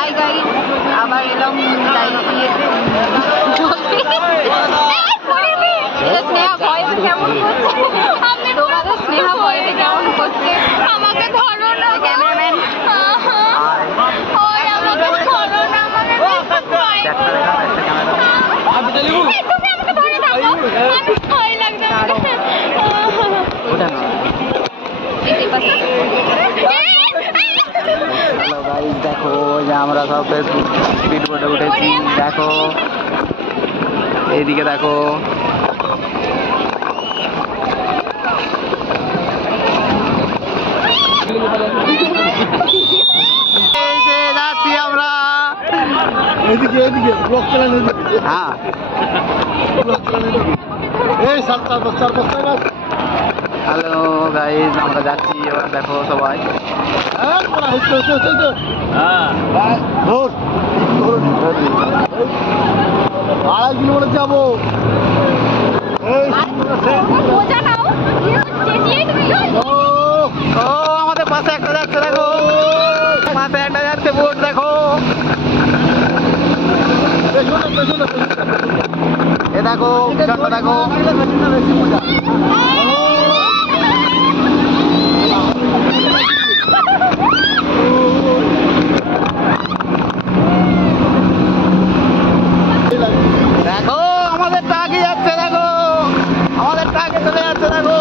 Hi guys, আবার এলাম স্নেহা ভয়েতে কেমন করছে, তোমাদের স্নেহা ভয়েতে কেমন করছে, আমাকে ধরো না ক্যামেরাম্যান, ওই আমাকে ধরো না, আমাকে ভয় লাগছে। দেখো যে আমরা সব স্পিড বোটে উঠেছি, দেখো এইদিকে দেখো এই যে যাচ্ছি আমরা এদিকে এদিকে ব্লক চালানো এদিকে। হ্যাঁ ব্লক চালানো এদিকে। এই সাত চার পাঁচ হ্যালো গাইজ, আমরা যাচ্ছি এবার দেখো সবাই। আড়াই কিলোমিটার যাবো। ও আমাদের পাশে একটা যাচ্ছে, দেখো পাশে একটা যাচ্ছে বোট, দেখো এ দেখো পিছনটা দেখো। বেশি মজা। দেখো আমাদের ট্রাকে যাচ্ছে, দেখো আমাদের ট্রাকে চলে যাচ্ছে, দেখো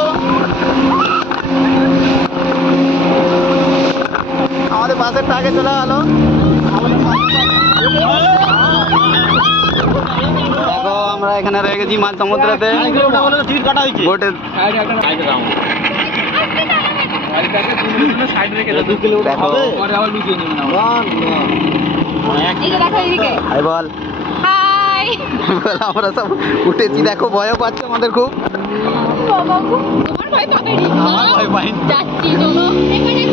আমাদের পাশের ট্রাকে চলে গেল। দেখো আমরা এখানে রয়ে গেছি মাঝ সমুদ্রতে বোটে। দেখো হাই বল, হাই বল আমরা সব উঠেছি, দেখো ভয়ও পাচ্ছে আমাদের খুব। তোমার ভয় পাবেনি, আমার ভয় পাইনি। যাচ্ছি চলো এখানে।